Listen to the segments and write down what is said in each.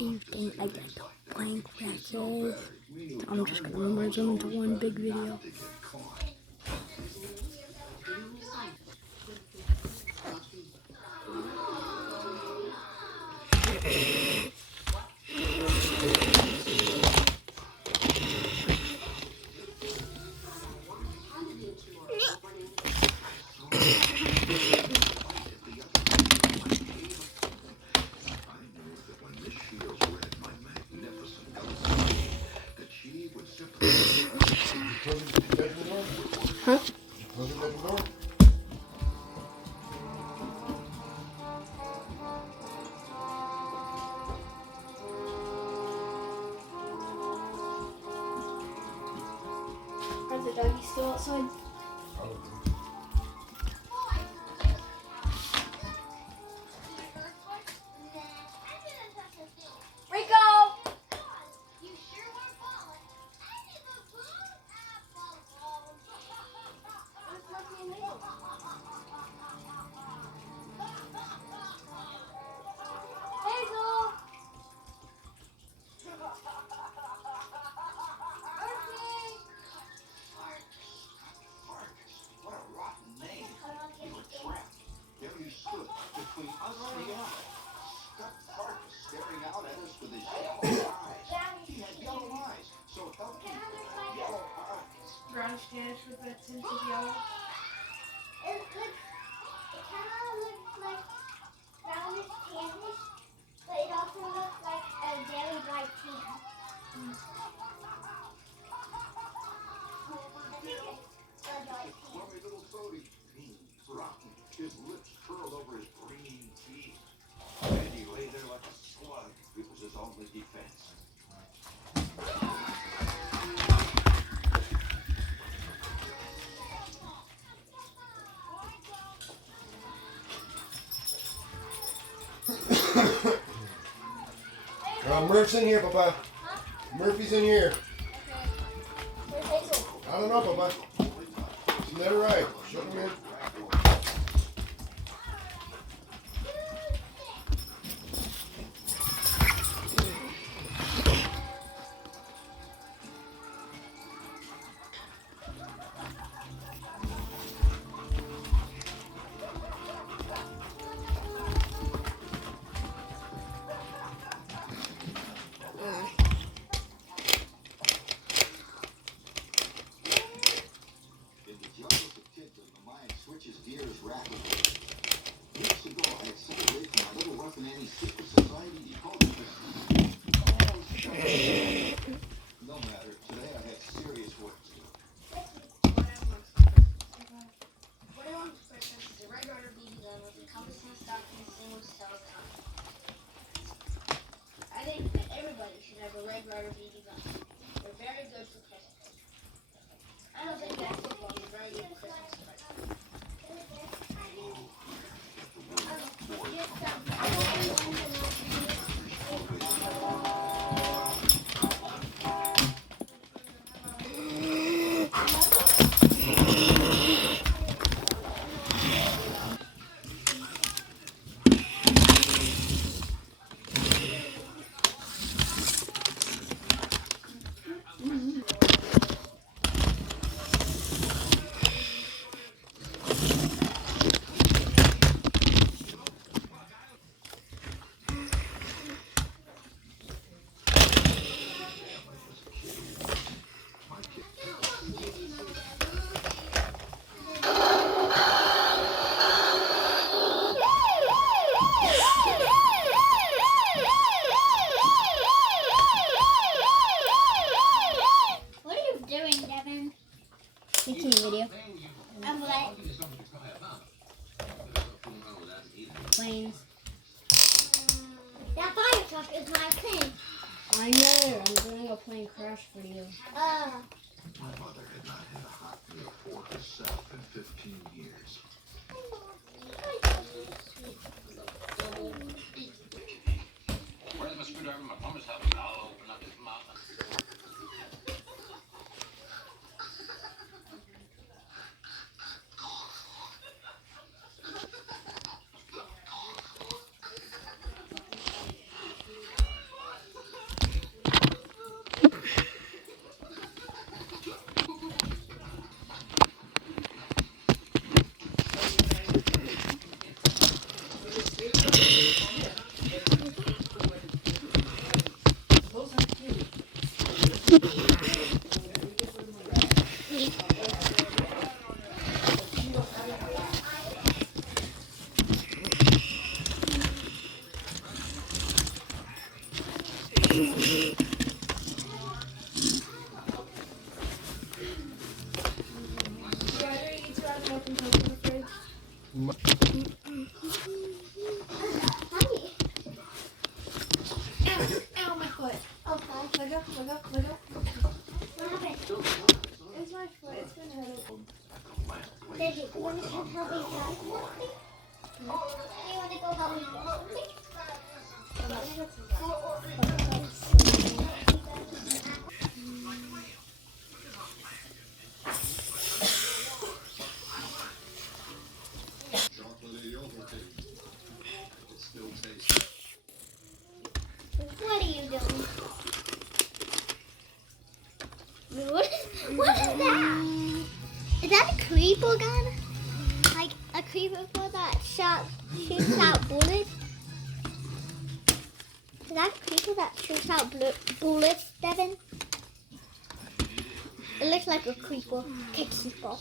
anything like that. Playing crackers. I'm just gonna merge them into one big video. Huh? Are the doggies still outside? Brownish tannish with a tint of yellow. It kind of looks like brownish tannish, but it also looks like a very bright tan. I think it's a bright tan. Little Cody, rocking, his lips curled over his green teeth, and he lay there like a slug. It was his only defense. Murph's in here, Papa. Murphy's in here. Where's Hazel? I don't know, Papa. She's never right. Shut him in. Red Ryder BB gun. They're very good for Christmas. I don't think that football is very good for Christmas present. Making a video. I'm what? Planes. That fire truck is my plane. I know. I'm doing a plane crash video. My mother had not had a hot meal for herself in 15 years. Where's my screwdriver? My plumber's helping. I'll open up his mouth. Ow, my foot. Okay. Let go, let go, let go. What happened? It's my foot. It's gonna hurt. Did you want to help me grab something? Do you want to go help me grab Chocolatey Ovaltine. It still tastes. What are you doing? What is that? Is that a creeper gun? Like a creeper that shoots out bullets? Is that a creeper that shoots out bullets, Devin? It looks like a creeper. Keeper.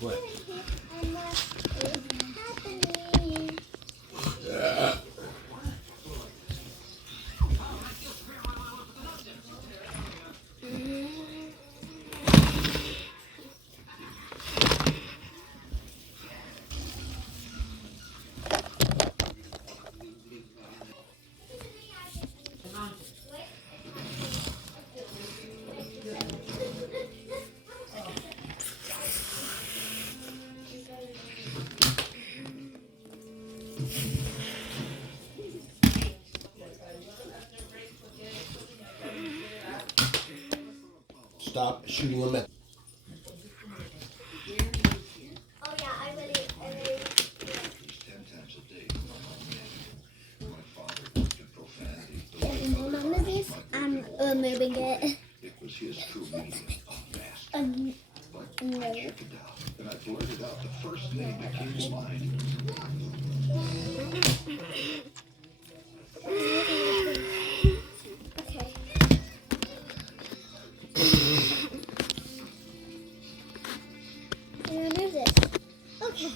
What? Stop shooting them at. Oh yeah, I really. He's 10 times a day with my own men. My father used to profanity. The way other Remember this? fathers I'm moving it. It was his true meaning of master. But No. I checked it out, and I blurted out the first name that came to mind. Okay. Remove this. Okay.